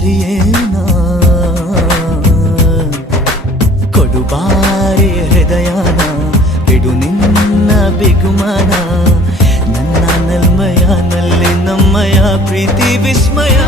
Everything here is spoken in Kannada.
ಸರಿಯೇನಾ ಕೊಡುಬಾರಿ ಹೃದಯನ ಬಿಡು ನಿನ್ನ ಬಿಗುಮಾನ ನನ್ನ ನಲ್ಮಯ ನಲ್ಲಿ ನಮ್ಮಯ ಪ್ರೀತಿ ವಿಸ್ಮಯ